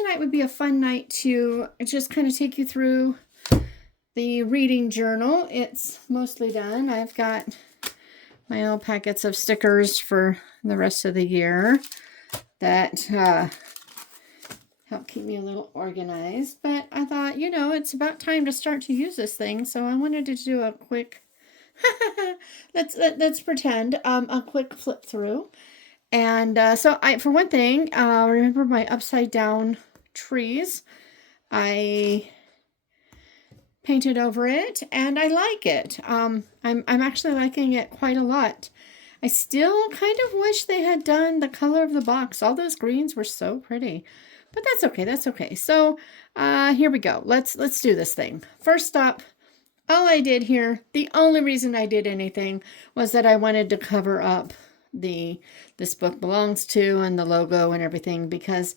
tonight would be a fun night to just kind of take you through the reading journal. It's mostly done. I've got my old packets of stickers for the rest of the year that help keep me a little organized. But I thought, you know, it's about time to start to use this thing. So I wanted to do a quick, let's pretend, a quick flip through. And so for one thing, remember my upside down trees. I painted over it and I like it. I'm actually liking it quite a lot. I still kind of wish they had done the color of the box. All those greens were so pretty, but that's okay. That's okay. So here we go. Let's do this thing. First up, all I did here, the only reason I did anything was that I wanted to cover up this book belongs to and the logo and everything, because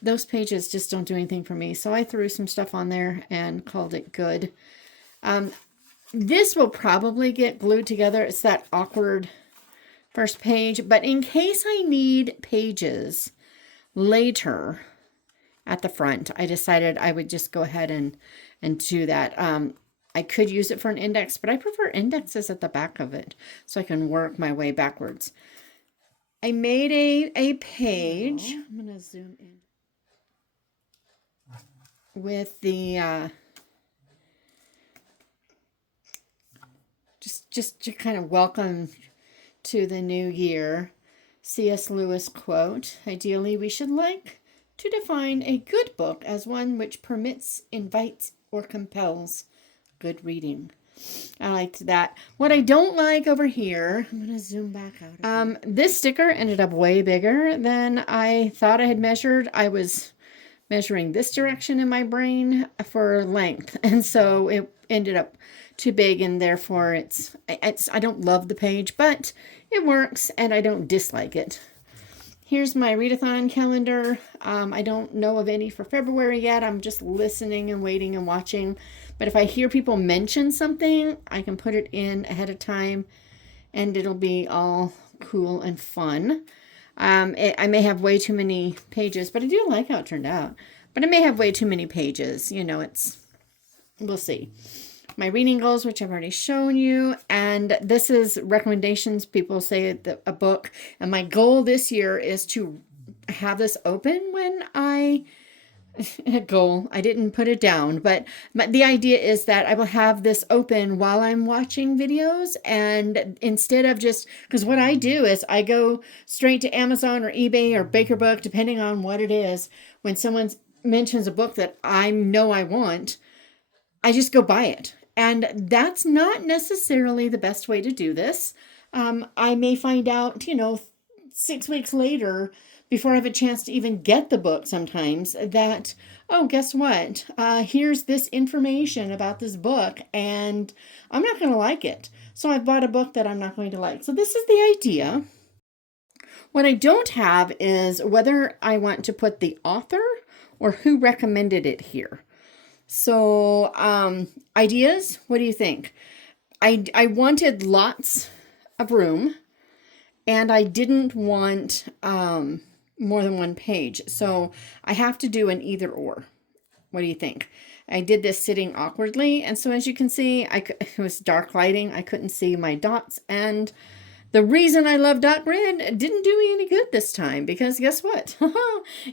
those pages just don't do anything for me. So I threw some stuff on there and called it good. This will probably get glued together. It's that awkward first page, but in case I need pages later at the front, I decided I would just go ahead and do that. I could use it for an index, but I prefer indexes at the back of it so I can work my way backwards. I made a page. I'm going to zoom in with the just to kind of welcome to the new year. C.S. Lewis quote, "Ideally, we should like to define a good book as one which permits, invites, or compels good reading." I liked that. What I don't like over here, I'm going to zoom back out. This sticker ended up way bigger than I thought I had measured. I was measuring this direction in my brain for length, and so it ended up too big, and therefore I don't love the page, but it works, and I don't dislike it. Here's my readathon calendar. I don't know of any for February yet. I'm just listening and waiting and watching. But if I hear people mention something, I can put it in ahead of time and it'll be all cool and fun. I may have way too many pages, but I do like how it turned out. But I may have way too many pages. You know, we'll see. My reading goals, which I've already shown you, and this is recommendations. People say a book, and my goal this year is to have this open when I didn't put it down, but the idea is that I will have this open while I'm watching videos, and instead of just, because what I do is I go straight to Amazon or eBay or Baker Book, depending on what it is. When someone mentions a book that I know I want, I just go buy it. And that's not necessarily the best way to do this. I may find out, 6 weeks later, before I have a chance to even get the book sometimes, that, oh, guess what? Here's this information about this book, and I'm not going to like it. So I've bought a book that I'm not going to like. So this is the idea. What I don't have is whether I want to put the author or who recommended it here. So, ideas, what do you think? I wanted lots of room, and I didn't want more than one page. So I have to do an either or. What do you think? I did this sitting awkwardly, and so as you can see, it was dark lighting. I couldn't see my dots, and the reason I love dot grid didn't do me any good this time, because guess what?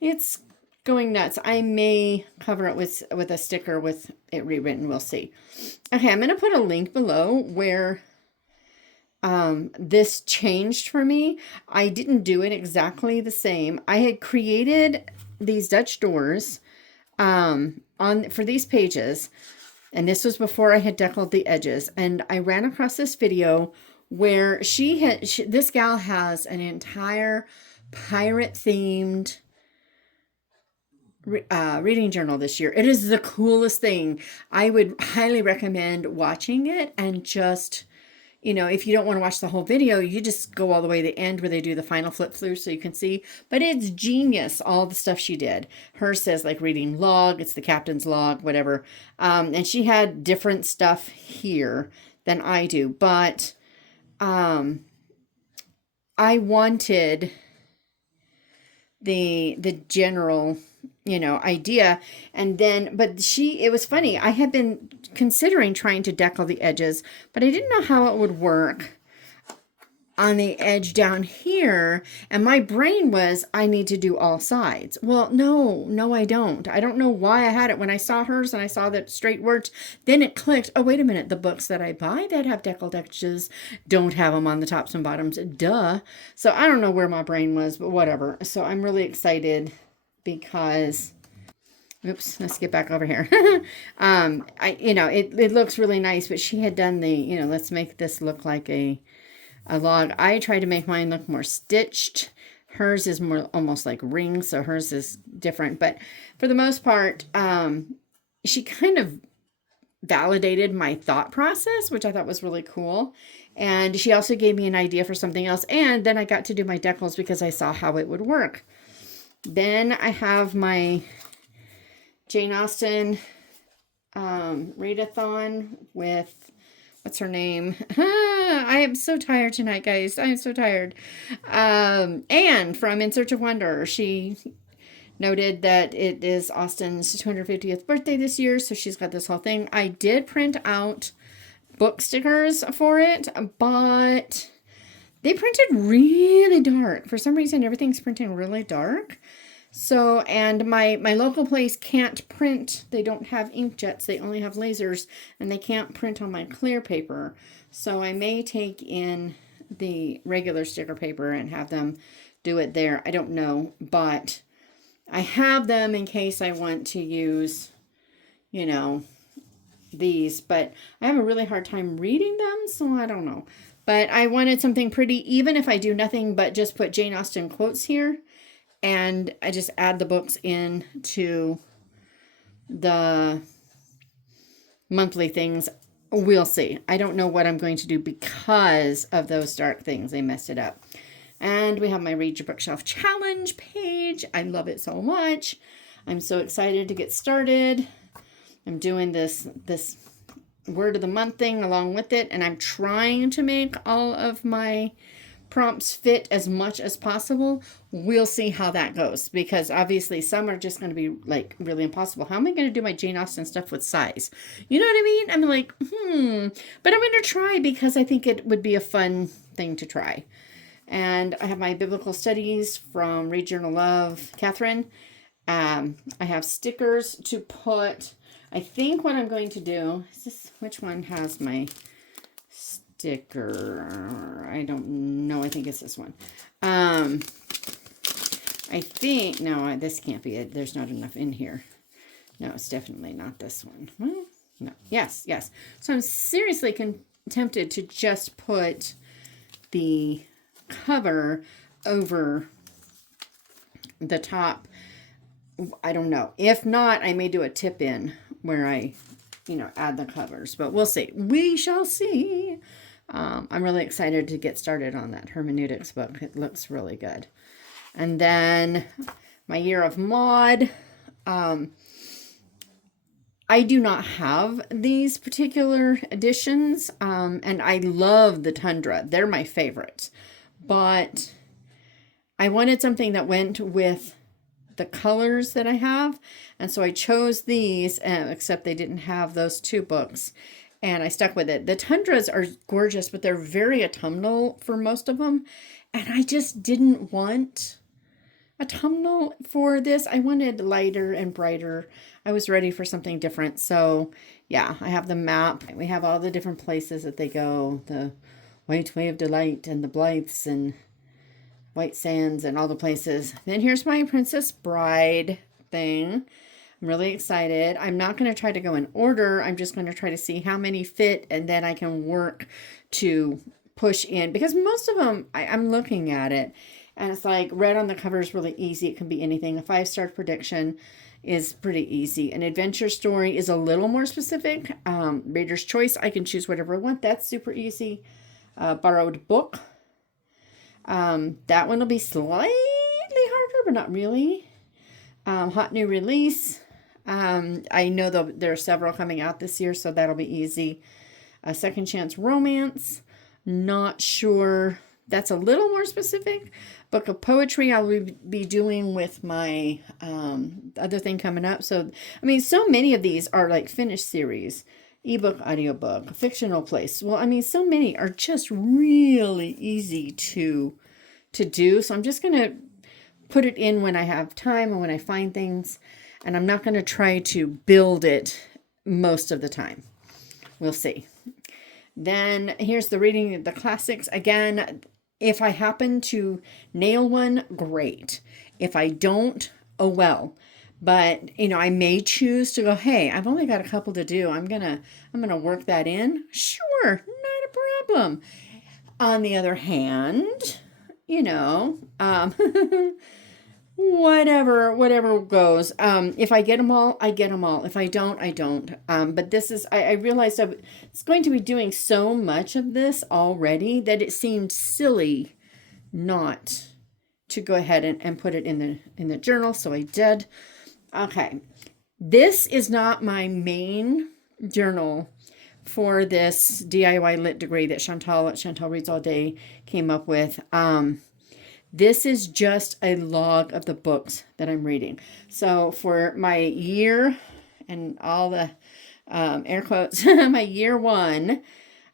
It's going nuts. I may cover it with a sticker with it rewritten. We'll see. Okay, I'm going to put a link below where this changed for me. I didn't do it exactly the same. I had created these Dutch doors for these pages, and this was before I had deckled the edges, and I ran across this video where this gal has an entire pirate themed reading journal this year. It is the coolest thing. I would highly recommend watching it, and just, if you don't want to watch the whole video, you just go all the way to the end where they do the final flip through so you can see. But it's genius, all the stuff she did. Hers says like reading log, it's the captain's log, whatever. And she had different stuff here than I do, but I wanted the general idea. And then, but it was funny. I had been considering trying to decal the edges, but I didn't know how it would work on the edge down here. And my brain was, I need to do all sides. Well, no, I don't. I don't know why I had it when I saw hers and I saw that straight worked. Then it clicked. Oh, wait a minute. The books that I buy that have deckled edges don't have them on the tops and bottoms. Duh. So I don't know where my brain was, but whatever. So I'm really excited because, oops, let's get back over here. It looks really nice, but she had done the, let's make this look like a log. I tried to make mine look more stitched. Hers is more almost like rings, so hers is different. But for the most part, she kind of validated my thought process, which I thought was really cool. And she also gave me an idea for something else. And then I got to do my decals because I saw how it would work. Then I have my Jane Austen readathon with, what's her name? I am so tired tonight, guys. I am so tired. Anne from In Search of Wonder. She noted that it is Austen's 250th birthday this year, so she's got this whole thing. I did print out book stickers for it, but they printed really dark. For some reason, everything's printing really dark. So, and my local place can't print. They don't have inkjets. They only have lasers, and they can't print on my clear paper. So I may take in the regular sticker paper and have them do it there. I don't know, but I have them in case I want to use, these. But I have a really hard time reading them, so I don't know. But I wanted something pretty, even if I do nothing but just put Jane Austen quotes here. And I just add the books in to the monthly things. We'll see. I don't know what I'm going to do because of those dark things. They messed it up. And we have my Read Your Bookshelf Challenge page. I love it so much. I'm so excited to get started. I'm doing this word of the month thing along with it. And I'm trying to make all of my prompts fit as much as possible. We'll see how that goes, because obviously some are just going to be like really impossible. How am I going to do my Jane Austen stuff with size? You know what I mean? I'm like, but I'm going to try because I think it would be a fun thing to try. And I have my biblical studies from Read Journal of Catherine. I have stickers to put. I think what I'm going to do is this, which one has my sticker? I don't know. I think it's this one. I think, no, this can't be it. There's not enough in here. No, it's definitely not this one. No. Yes. So I'm seriously tempted to just put the cover over the top. I don't know. If not, I may do a tip in where I, add the covers. But we'll see. We shall see. I'm really excited to get started on that hermeneutics book. It looks really good. And then my Year of Maud. I do not have these particular editions, and I love the Tundra. They're my favorite. But I wanted something that went with the colors that I have, and so I chose these, except they didn't have those two books. And I stuck with it. The Tundras are gorgeous, but they're very autumnal for most of them. And I just didn't want autumnal for this. I wanted lighter and brighter. I was ready for something different. So yeah, I have the map. We have all the different places that they go. The White Way of Delight and the Blythes and White Sands and all the places. Then here's my Princess Bride thing. I'm really excited. I'm not going to try to go in order. I'm just going to try to see how many fit, and then I can work to push in, because most of them, I'm looking at it and it's like red on the cover is really easy. It can be anything. A 5-star prediction is pretty easy. An adventure story is a little more specific. Reader's choice, I can choose whatever I want. That's super easy. Borrowed book. That one will be slightly harder, but not really. Hot new release. I know there are several coming out this year, so that'll be easy. A second chance romance. Not sure that's a little more specific. Book of poetry I'll be doing with my other thing coming up. So, I mean, so many of these are like finished series, ebook, audiobook, fictional place. Well, I mean, so many are just really easy to do. So I'm just going to put it in when I have time and when I find things. And I'm not going to try to build it most of the time. We'll see. Then here's the reading the classics. Again, if I happen to nail one, great. If I don't, oh well. But, I may choose to go, hey, I've only got a couple to do. I'm going to work that in. Sure, not a problem. On the other hand, whatever goes. If I get them all, I get them all. If I don't, I don't. But this is, I realized I was going to be doing so much of this already that it seemed silly not to go ahead and put it in the journal. So I did. Okay. This is not my main journal for this DIY lit degree that Chantal Reads All Day came up with. This is just a log of the books that I'm reading. So for my year, and all the air quotes, my year one,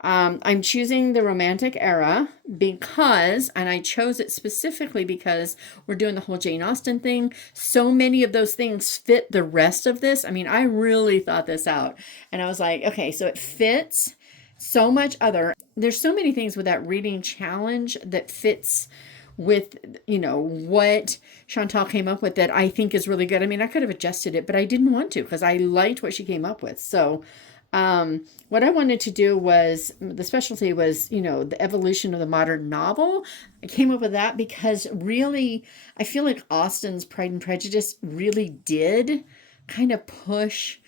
I'm choosing the Romantic era because, and I chose it specifically because we're doing the whole Jane Austen thing. So many of those things fit the rest of this. I mean, I really thought this out. And I was like, okay, so it fits so much other. There's so many things with that reading challenge that fits with, what Chantal came up with that I think is really good. I mean, I could have adjusted it, but I didn't want to because I liked what she came up with. So what I wanted to do was, the specialty was, the evolution of the modern novel. I came up with that because really, I feel like Austen's Pride and Prejudice really did kind of push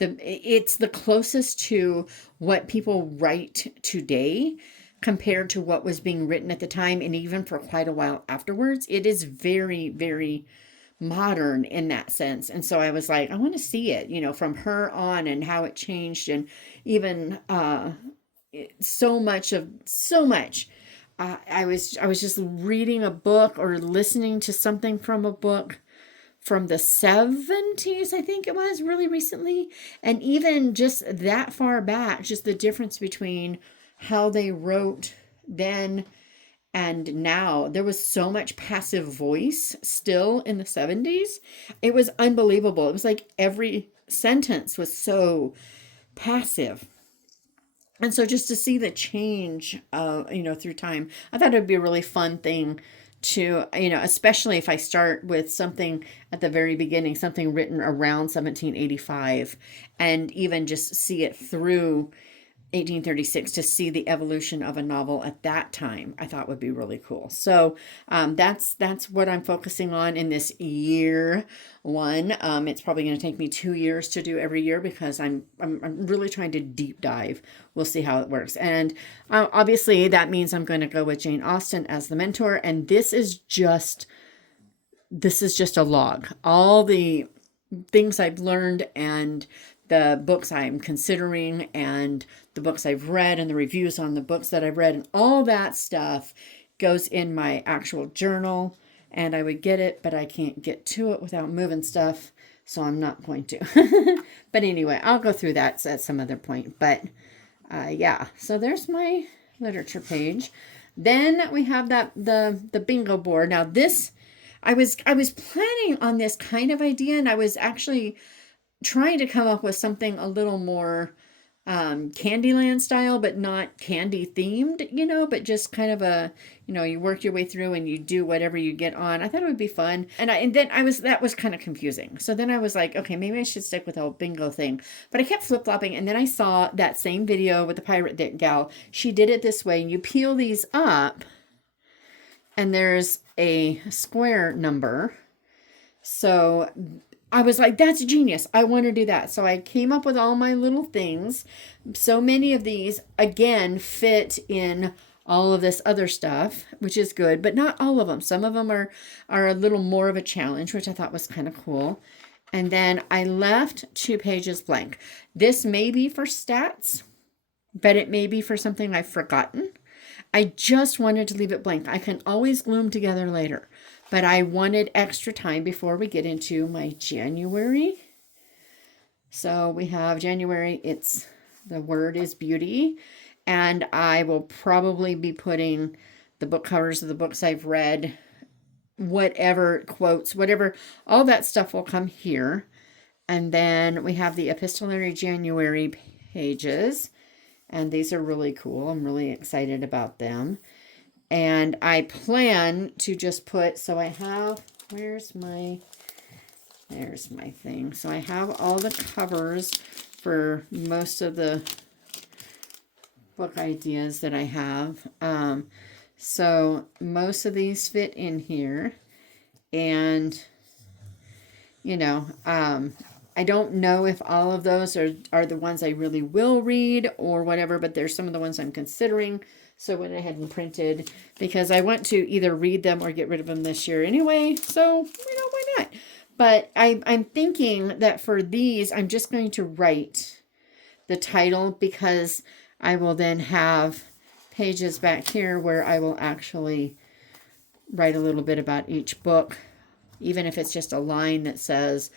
it's the closest to what people write today compared to what was being written at the time, and even for quite a while afterwards. It is very, very modern in that sense. And so I was like, I want to see it, from her on, and how it changed, and even so much. I was just reading a book or listening to something from a book from the 70s, I think it was, really recently. And even just that far back, just the difference between how they wrote then and now. There was so much passive voice still in the 70s. It was unbelievable. It was like every sentence was so passive. And so just to see the change, through time, I thought it'd be a really fun thing to, especially if I start with something at the very beginning, something written around 1785, and even just see it through 1836 to see the evolution of a novel at that time. I thought would be really cool. So that's what I'm focusing on in this year one. It's probably going to take me 2 years to do every year because I'm really trying to deep dive. We'll see how it works. And obviously that means I'm going to go with Jane Austen as the mentor. And this is just a log. All the things I've learned and the books I'm considering and the books I've read and the reviews on the books that I've read and all that stuff goes in my actual journal. And I would get it, but I can't get to it without moving stuff. So I'm not going to. But anyway, I'll go through that at some other point. But yeah, so there's my literature page. Then we have the bingo board. Now this, I was planning on this kind of idea, and I was actually trying to come up with something a little more Candyland style, but not candy themed, but just kind of a, you work your way through and you do whatever you get on. I thought it would be fun. And then that was kind of confusing. So then I was like, okay, maybe I should stick with the whole bingo thing. But I kept flip-flopping, and then I saw that same video with the pirate gal. She did it this way, and you peel these up and there's a square number. So I was like, that's genius. I want to do that. So I came up with all my little things. So many of these, again, fit in all of this other stuff, which is good, but not all of them. Some of them are a little more of a challenge, which I thought was kind of cool. And then I left 2 pages blank. This may be for stats, but it may be for something I've forgotten. I just wanted to leave it blank. I can always glue them together later, but I wanted extra time before we get into my January. So we have January, the word is beauty, and I will probably be putting the book covers of the books I've read, whatever quotes, whatever, all that stuff will come here. And then we have the epistolary January pages, and these are really cool. I'm really excited about them. And I plan to just put, so I have, there's my thing. So I have all the covers for most of the book ideas that I have. So most of these fit in here. And, you know, I don't know if all of those are the ones I really will read or whatever, but there's some of the ones I'm considering. So I went ahead and printed because I want to either read them or get rid of them this year anyway. So, why not? But I'm thinking that for these, I'm just going to write the title because I will then have pages back here where I will actually write a little bit about each book, even if it's just a line that says,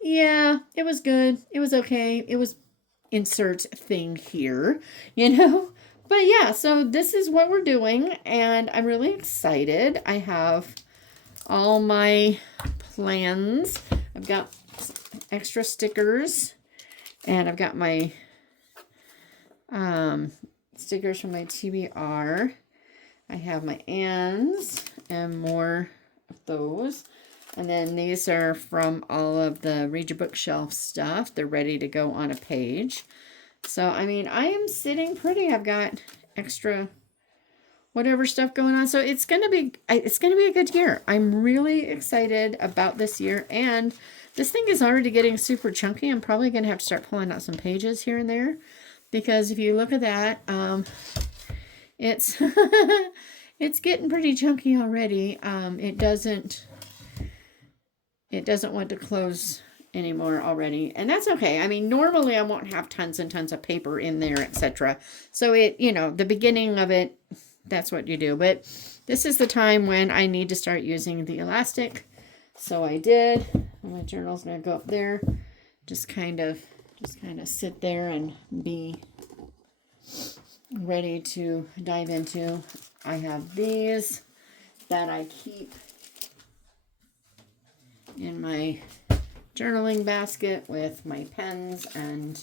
yeah, it was good, it was okay, it was insert thing here, But yeah, so this is what we're doing, and I'm really excited. I have all my plans. I've got extra stickers, and I've got my stickers from my TBR. I have my ands and more of those. And then these are from all of the Read Your Bookshelf stuff. They're ready to go on a page. So, I mean, I am sitting pretty. I've got extra whatever stuff going on. So it's going to be a good year. I'm really excited about this year. And this thing is already getting super chunky. I'm probably going to have to start pulling out some pages here and there. Because if you look at that, it's it's getting pretty chunky already. It doesn't want to close anymore already, and that's okay. I mean, normally I won't have tons and tons of paper in there, etc. So the beginning of it, that's what you do. But this is the time when I need to start using the elastic. So I did. My journal's gonna go up there. Just kind of sit there and be ready to dive into. I have these that I keep in my journaling basket with my pens and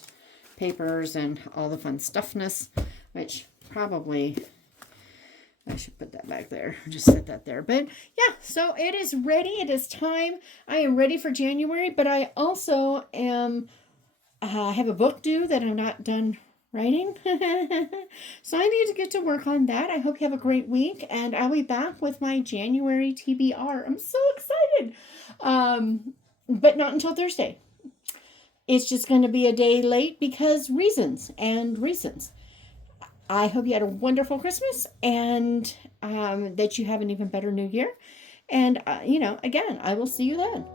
papers and all the fun stuffness, which probably I should put that back there. Just set that there. But yeah, so it is ready. It is time. I am ready for January, but I also have a book due that I'm not done writing. So I need to get to work on that. I hope you have a great week, and I'll be back with my January TBR. I'm so excited. But not until Thursday. It's just going to be a day late because reasons. I hope you had a wonderful Christmas and that you have an even better New Year. And, again, I will see you then.